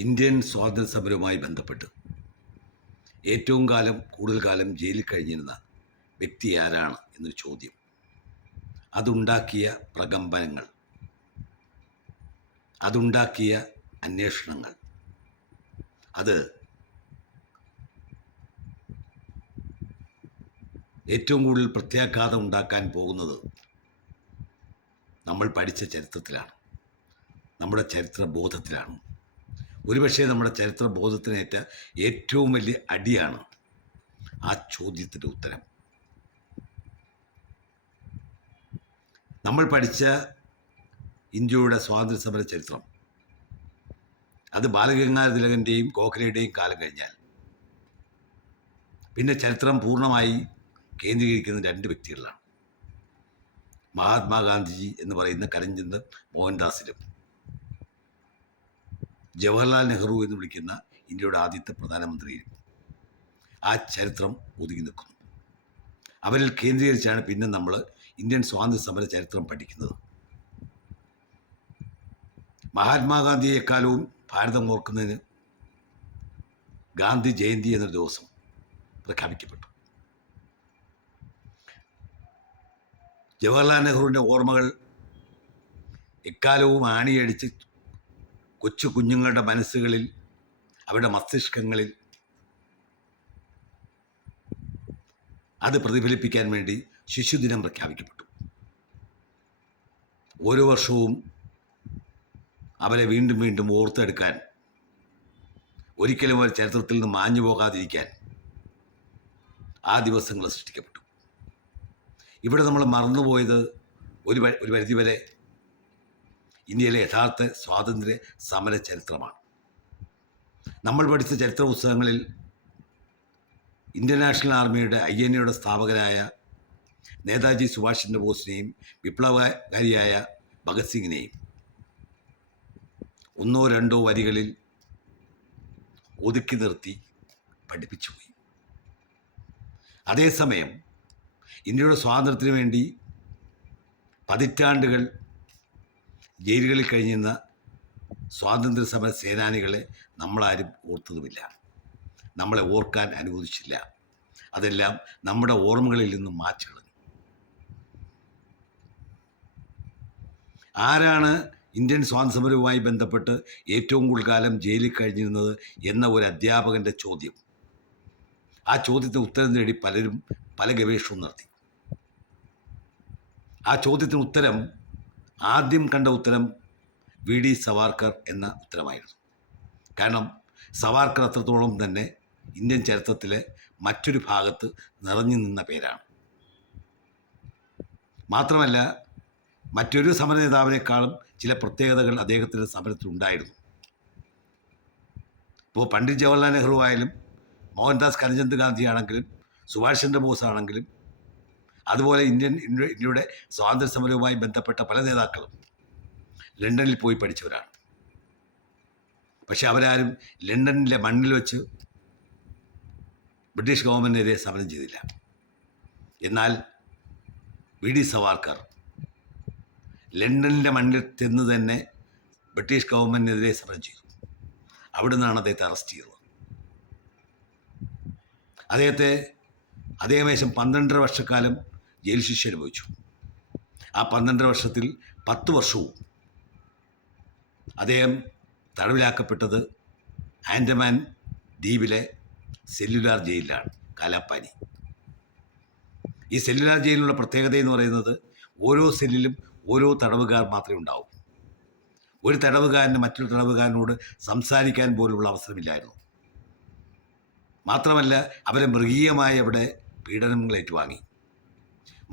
Indian സ്വാതന്ത്ര്യ സമരവുമായി ബന്ധപ്പെട്ട് കൂടുതൽ കാലം ജയിലിൽ കഴിഞ്ഞിരുന്ന വ്യക്തി ആരാണ് എന്നൊരു ചോദ്യം, അതുണ്ടാക്കിയ പ്രകമ്പനങ്ങൾ, അതുണ്ടാക്കിയ അന്വേഷണങ്ങൾ, അത് ഏറ്റവും കൂടുതൽ പ്രത്യാഘാതം ഉണ്ടാക്കാൻ പോകുന്നത് നമ്മൾ പഠിച്ച ചരിത്രത്തിലാണ്, നമ്മുടെ ചരിത്രബോധത്തിലാണ്. ഒരുപക്ഷെ നമ്മുടെ ചരിത്രബോധത്തിനേറ്റ ഏറ്റവും വലിയ അടിയാണ് ആ ചോദ്യത്തിൻ്റെ ഉത്തരം. നമ്മൾ പഠിച്ച ഇന്ത്യയുടെ സ്വാതന്ത്ര്യ സമര ചരിത്രം, അത് ബാലഗംഗാധര തിലകൻ്റെയും ഗോഖലെയുടെയും കാലം കഴിഞ്ഞാൽ പിന്നെ ചരിത്രം പൂർണ്ണമായി കേന്ദ്രീകരിക്കുന്ന രണ്ട് വ്യക്തികളാണ്. മഹാത്മാഗാന്ധിജി എന്ന് പറയുന്ന കരംചന്ദ് മോഹൻദാസിലും ജവഹർലാൽ നെഹ്റു എന്ന് വിളിക്കുന്ന ഇന്ത്യയുടെ ആദ്യത്തെ പ്രധാനമന്ത്രിയും ആ ചരിത്രം ഒതുങ്ങി നിൽക്കുന്നു. അവരിൽ കേന്ദ്രീകരിച്ചാണ് പിന്നെ നമ്മൾ ഇന്ത്യൻ സ്വാതന്ത്ര്യ സമര ചരിത്രം പഠിക്കുന്നത്. മഹാത്മാഗാന്ധിയെക്കാലവും ഭാരതം ഓർക്കുന്നതിന് ഗാന്ധി ജയന്തി എന്നൊരു ദിവസം പ്രഖ്യാപിക്കപ്പെട്ടു. ജവഹർലാൽ നെഹ്റുവിൻ്റെ ഓർമ്മകൾ എക്കാലവും ആണിയടിച്ച് കൊച്ചു കുഞ്ഞുങ്ങളുടെ മനസ്സുകളിൽ, അവരുടെ മസ്തിഷ്കങ്ങളിൽ അത് പ്രതിഫലിപ്പിക്കാൻ വേണ്ടി ശിശുദിനം പ്രഖ്യാപിക്കപ്പെട്ടു. ഓരോ വർഷവും അവരെ വീണ്ടും വീണ്ടും ഓർത്തെടുക്കാൻ, ഒരിക്കലും അവർ ചരിത്രത്തിൽ നിന്ന് മാഞ്ഞു പോകാതിരിക്കാൻ ആ ദിവസങ്ങൾ സൃഷ്ടിക്കപ്പെട്ടു. ഇവിടെ നമ്മൾ മറന്നുപോയത് ഒരു പരിധിവരെ ഇന്ത്യയിലെ യഥാർത്ഥ സ്വാതന്ത്ര്യ സമര ചരിത്രമാണ്. നമ്മൾ പഠിച്ച ചരിത്ര പുസ്തകങ്ങളിൽ ഇന്ത്യൻ നാഷണൽ ആർമിയുടെ INA സ്ഥാപകരായ നേതാജി സുഭാഷ് ചന്ദ്രബോസിനെയും വിപ്ലവകാരിയായ ഭഗത് സിംഗിനെയും ഒന്നോ രണ്ടോ വരികളിൽ ഒതുക്കി നിർത്തി പഠിപ്പിച്ചുപോയി. അതേസമയം ഇന്ത്യയുടെ സ്വാതന്ത്ര്യത്തിന് വേണ്ടി പതിറ്റാണ്ടുകൾ ജയിലുകളിൽ കഴിഞ്ഞിരുന്ന സ്വാതന്ത്ര്യ സമര സേനാനികളെ നമ്മളാരും ഓർത്തതുമില്ല, നമ്മളെ ഓർക്കാൻ അനുവദിച്ചില്ല. അതെല്ലാം നമ്മുടെ ഓർമ്മകളിൽ നിന്നും മാച്ചു കളഞ്ഞു. ആരാണ് ഇന്ത്യൻ സ്വാതന്ത്ര്യ സമരവുമായി ബന്ധപ്പെട്ട് ഏറ്റവും കൂടുതൽ കാലം ജയിലിൽ കഴിഞ്ഞിരുന്നത് എന്ന ഒരു അധ്യാപകൻ്റെ ചോദ്യം, ആ ചോദ്യത്തിന് ഉത്തരം നേടി പലരും പല ഗവേഷണവും നടത്തി. ആ ചോദ്യത്തിന് ഉത്തരം, ആദ്യം കണ്ട ഉത്തരം VD സവാർക്കർ എന്ന ഉത്തരമായിരുന്നു. കാരണം സവാർക്കർ അത്രത്തോളം തന്നെ ഇന്ത്യൻ ചരിത്രത്തിലെ മറ്റൊരു ഭാഗത്ത് നിറഞ്ഞു നിന്ന പേരാണ്. മാത്രമല്ല, മറ്റൊരു സമര നേതാവിനേക്കാളും ചില പ്രത്യേകതകൾ അദ്ദേഹത്തിൻ്റെ സമരത്തിലുണ്ടായിരുന്നു. ഇപ്പോൾ പണ്ഡിറ്റ് ജവഹർലാൽ നെഹ്റു ആയാലും, മോഹൻദാസ് കരംചന്ദ് ഗാന്ധി ആണെങ്കിലും, സുഭാഷ് ചന്ദ്രബോസ് ആണെങ്കിലും, അതുപോലെ ഇന്ത്യയുടെ സ്വാതന്ത്ര്യ സമരവുമായി ബന്ധപ്പെട്ട പല നേതാക്കളും ലണ്ടനിൽ പോയി പഠിച്ചവരാണ്. പക്ഷെ അവരാരും ലണ്ടനിലെ മണ്ണിൽ വെച്ച് ബ്രിട്ടീഷ് ഗവൺമെൻറ്റിനെതിരെ സമരം ചെയ്തില്ല. എന്നാൽ VD സവാർക്കർ ലണ്ടനിലെ മണ്ണിൽ ചെന്ന് തന്നെ ബ്രിട്ടീഷ് ഗവൺമെൻറ്റിനെതിരെ സമരം ചെയ്തു. അവിടെ നിന്നാണ് അദ്ദേഹത്തെ അറസ്റ്റ് ചെയ്തത്. അദ്ദേഹം ഏകദേശം 12.5 വർഷക്കാലം ജയിൽ ശിക്ഷ അനുഭവിച്ചു. ആ 12.5 വർഷത്തിൽ 10 വർഷവും അദ്ദേഹം തടവിലാക്കപ്പെട്ടത് ആൻഡമാൻ ദ്വീപിലെ സെല്ലുലാർ ജയിലിലാണ്, കാലാപ്പാനി. ഈ സെല്ലുലാർ ജയിലിനുള്ള പ്രത്യേകത എന്ന് പറയുന്നത്, ഓരോ സെല്ലിലും ഓരോ തടവുകാർ മാത്രമേ ഉണ്ടാവൂ. ഒരു തടവുകാരന് മറ്റൊരു തടവുകാരനോട് സംസാരിക്കാൻ പോലുള്ള അവസരമില്ലായിരുന്നു. മാത്രമല്ല, അവരെ മൃഗീയമായി അവിടെ പീഡനങ്ങൾ ഏറ്റുവാങ്ങി.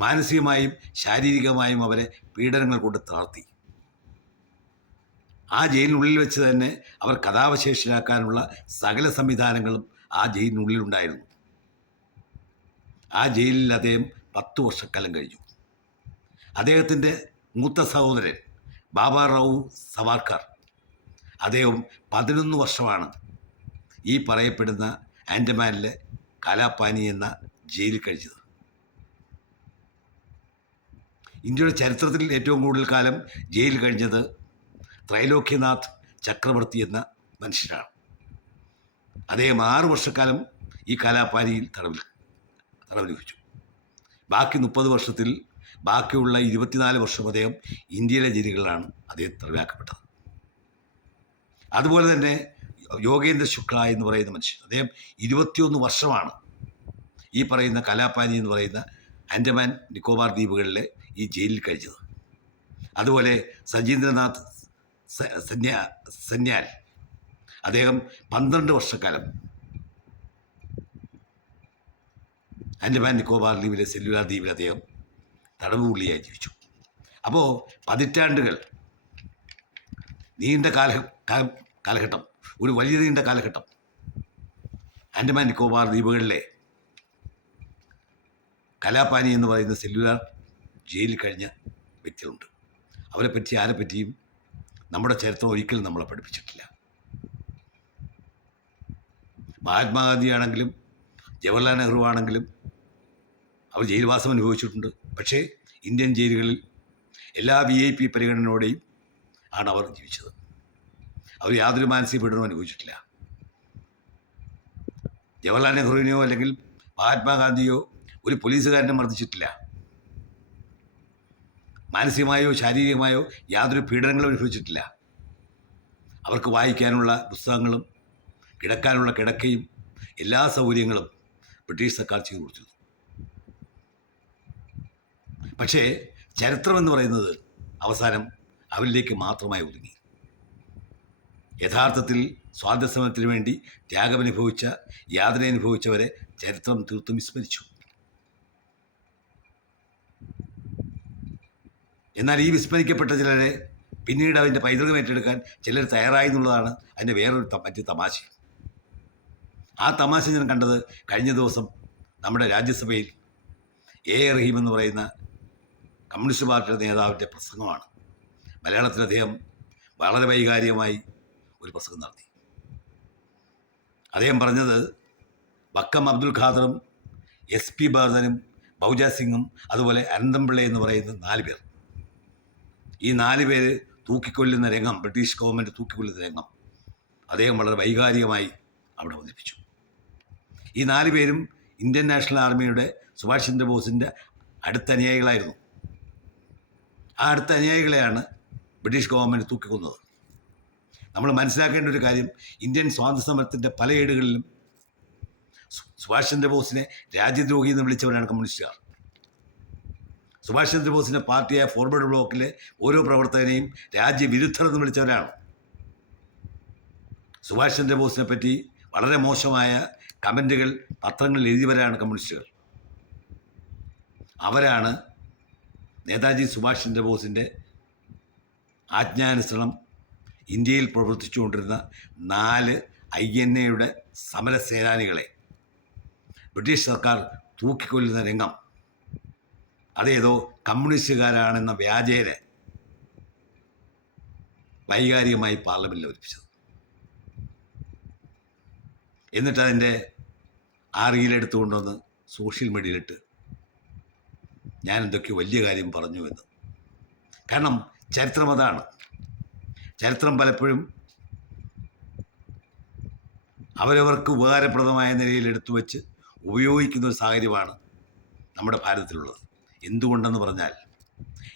മാനസികമായും ശാരീരികമായും അവരെ പീഡനങ്ങൾ കൊണ്ട് തളർത്തി. ആ ജയിലിനുള്ളിൽ വെച്ച് തന്നെ അവർ കഥാവശേഷരാക്കാനുള്ള സകല സംവിധാനങ്ങളും ആ ജയിലിനുള്ളിലുണ്ടായിരുന്നു. ആ ജയിലിൽ അദ്ദേഹം 10 വർഷക്കാലം കഴിഞ്ഞു. അദ്ദേഹത്തിൻ്റെ മൂത്ത സഹോദരൻ ബാബാറാവു സവാർക്കർ, അദ്ദേഹം 11 വർഷമാണ് ഈ പറയപ്പെടുന്ന ആൻഡമാനിലെ കാലാപ്പാനി എന്ന ജയിലിൽ കഴിച്ചത്. ഇന്ത്യയുടെ ചരിത്രത്തിൽ ഏറ്റവും കൂടുതൽ കാലം ജയിലിൽ കഴിഞ്ഞത് ത്രൈലോക്യനാഥ് ചക്രവർത്തി എന്ന മനുഷ്യനാണ്. അദ്ദേഹം 6 വർഷക്കാലം ഈ കാലാപാനിയിൽ തടവനുഭവിച്ചു. ബാക്കി 30 വർഷത്തിൽ ബാക്കിയുള്ള 24 വർഷം അദ്ദേഹം ഇന്ത്യയിലെ ജയിലുകളിലാണ് അദ്ദേഹം തടവിലാക്കപ്പെട്ടത്. അതുപോലെ തന്നെ യോഗേന്ദ്ര ശുക്ല എന്ന് പറയുന്ന മനുഷ്യൻ, അദ്ദേഹം 21 വർഷമാണ് ഈ പറയുന്ന കലാപാനി എന്ന് പറയുന്ന ആൻഡമാൻ നിക്കോബാർ ദ്വീപുകളിലെ ഈ ജയിലിൽ കഴിച്ചത്. അതുപോലെ സജീന്ദ്രനാഥ് സന്യാൽ, അദ്ദേഹം 12 വർഷക്കാലം ആൻഡമാൻ നിക്കോബാർ ദ്വീപിലെ സെല്ലുലാർ ദ്വീപിൽ അദ്ദേഹം തടവുപുള്ളിയായി ജീവിച്ചു. അപ്പോൾ പതിറ്റാണ്ടുകൾ നീണ്ട കാലഘട്ടം, ഒരു വലിയ നീണ്ട കാലഘട്ടം ആൻഡമാൻ നിക്കോബാർ ദ്വീപുകളിലെ കലാപാനി എന്ന് പറയുന്ന സെല്ലുലാർ ജയിലിൽ കഴിഞ്ഞ വ്യക്തികളുണ്ട്. അവരെപ്പറ്റി ആരെപ്പറ്റിയും നമ്മുടെ ചരിത്രം ഒരിക്കലും നമ്മളെ പഠിപ്പിച്ചിട്ടില്ല. മഹാത്മാഗാന്ധിയാണെങ്കിലും ജവഹർലാൽ നെഹ്റു ആണെങ്കിലും അവർ ജയിൽവാസം അനുഭവിച്ചിട്ടുണ്ട്. പക്ഷേ ഇന്ത്യൻ ജയിലുകളിൽ എല്ലാ VIP പരിഗണനയോടെയും ആണ് അവർ ജീവിച്ചത്. അവർ യാതൊരു മാനസിക പീഡനവും അനുഭവിച്ചിട്ടില്ല. ജവഹർലാൽ നെഹ്റുവിനെയോ അല്ലെങ്കിൽ മഹാത്മാഗാന്ധിയോ ഒരു പോലീസുകാരനെ മർദ്ദിച്ചിട്ടില്ല. മാനസികമായോ ശാരീരികമായോ യാതൊരു പീഡനങ്ങളും അനുഭവിച്ചിട്ടില്ല. അവർക്ക് വായിക്കാനുള്ള പുസ്തകങ്ങളും കിടക്കാനുള്ള കിടക്കയും എല്ലാ സൗകര്യങ്ങളും ബ്രിട്ടീഷ് സർക്കാർ ചെയ്തു കൊടുത്തിരുന്നു. പക്ഷേ ചരിത്രമെന്ന് പറയുന്നത് അവസാനം അവരിലേക്ക് മാത്രമായി ഒതുങ്ങി. യഥാർത്ഥത്തിൽ സ്വാതന്ത്ര്യസമരത്തിന് വേണ്ടി ത്യാഗമനുഭവിച്ച, യാതന അനുഭവിച്ചവരെ ചരിത്രം തീർത്തും വിസ്മരിച്ചു. എന്നാൽ ഈ വിസ്മരിക്കപ്പെട്ട ചിലരെ പിന്നീട് അതിൻ്റെ പൈതൃകം ഏറ്റെടുക്കാൻ ചിലർ തയ്യാറായി എന്നുള്ളതാണ് അതിൻ്റെ വേറൊരു മറ്റു തമാശ. ആ തമാശ ഞാൻ കണ്ടത് കഴിഞ്ഞ ദിവസം നമ്മുടെ രാജ്യസഭയിൽ റഹീം എന്ന് പറയുന്ന കമ്മ്യൂണിസ്റ്റ് പാർട്ടിയുടെ നേതാവിൻ്റെ പ്രസംഗമാണ്. മലയാളത്തിൽ അദ്ദേഹം വളരെ വൈകാരികമായി ഒരു പ്രസംഗം നടത്തി. അദ്ദേഹം പറഞ്ഞത് വക്കം അബ്ദുൽ ഖാദറും SP ബർദനും ബൗജ സിംഗും അതുപോലെ അനന്തംപിള്ള എന്ന് പറയുന്ന 4 പേർ, ഈ 4 പേര് തൂക്കിക്കൊല്ലുന്ന രംഗം, ബ്രിട്ടീഷ് ഗവൺമെൻറ് തൂക്കിക്കൊല്ലുന്ന രംഗം അദ്ദേഹം വളരെ വൈകാരികമായി അവിടെ അവതരിപ്പിച്ചു. ഈ 4 പേരും ഇന്ത്യൻ നാഷണൽ ആർമിയുടെ സുഭാഷ് ചന്ദ്രബോസിൻ്റെ അടുത്ത അനുയായികളായിരുന്നു. ആ അടുത്ത അനുയായികളെയാണ് ബ്രിട്ടീഷ് ഗവൺമെൻറ് തൂക്കിക്കൊന്നത്. നമ്മൾ മനസ്സിലാക്കേണ്ട ഒരു കാര്യം, ഇന്ത്യൻ സ്വാതന്ത്ര്യ സമരത്തിൻ്റെ പല ഏടുകളിലും സുഭാഷ് ചന്ദ്രബോസിനെ രാജ്യദ്രോഹി എന്ന് വിളിച്ചവരാണ് കമ്മ്യൂണിസ്റ്റുകാർ. സുഭാഷ് ചന്ദ്രബോസിൻ്റെ പാർട്ടിയായ ഫോർവേഡ് ബ്ലോക്കിലെ ഓരോ പ്രവർത്തകനെയും രാജ്യവിരുദ്ധർ എന്ന് വിളിച്ചവരാണ്. സുഭാഷ് ചന്ദ്രബോസിനെ പറ്റി വളരെ മോശമായ കമൻറ്റുകൾ പത്രങ്ങളിൽ എഴുതിയവരാണ് കമ്മ്യൂണിസ്റ്റുകൾ. അവരാണ് നേതാജി സുഭാഷ് ചന്ദ്രബോസിൻ്റെ ആജ്ഞാനുസരണം ഇന്ത്യയിൽ പ്രവർത്തിച്ചുകൊണ്ടിരുന്ന 4 INA സമരസേനാനികളെ ബ്രിട്ടീഷ് സർക്കാർ തൂക്കിക്കൊല്ലുന്ന രംഗം അതേതോ കമ്മ്യൂണിസ്റ്റുകാരാണെന്ന വ്യാജേന വൈകാരികമായി പാർലമെൻറ്റിൽ അവതരിപ്പിച്ചത്. എന്നിട്ട് അതിൻ്റെ ആ റീലെടുത്ത് കൊണ്ടുവന്ന് സോഷ്യൽ മീഡിയയിലിട്ട് ഞാൻ എന്തൊക്കെയോ വലിയ കാര്യം പറഞ്ഞു എന്ന്. കാരണം ചരിത്രം അതാണ്. ചരിത്രം പലപ്പോഴും അവരവർക്ക് ഉപകാരപ്രദമായ നിലയിൽ എടുത്തു വച്ച് ഉപയോഗിക്കുന്ന ഒരു സാഹചര്യമാണ് നമ്മുടെ ഭാരതത്തിലുള്ളത്. എന്തുകൊണ്ടെന്ന് പറഞ്ഞാൽ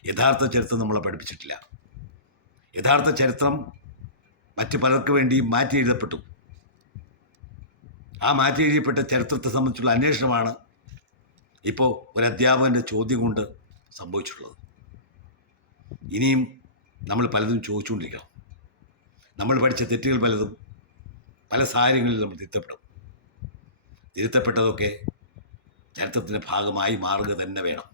യഥാർത്ഥ ചരിത്രം നമ്മളെ പഠിപ്പിച്ചിട്ടില്ല. യഥാർത്ഥ ചരിത്രം മറ്റ് പലർക്ക് വേണ്ടി മാറ്റി എഴുതപ്പെട്ടു. ആ മാറ്റി എഴുതപ്പെട്ട ചരിത്രത്തെ സംബന്ധിച്ചുള്ള അന്വേഷണമാണ് ഇപ്പോൾ ഒരു അധ്യാപകൻ്റെ ചോദ്യം കൊണ്ട് സംഭവിച്ചിട്ടുള്ളത്. ഇനിയും നമ്മൾ പലതും ചോദിച്ചുകൊണ്ടിരിക്കണം. നമ്മൾ പഠിച്ച തെറ്റുകൾ പലതും പല സാഹചര്യങ്ങളിൽ നമ്മൾ തിരുത്തപ്പെടും. തിരുത്തപ്പെട്ടതൊക്കെ ചരിത്രത്തിൻ്റെ ഭാഗമായി മാറുക തന്നെ വേണം.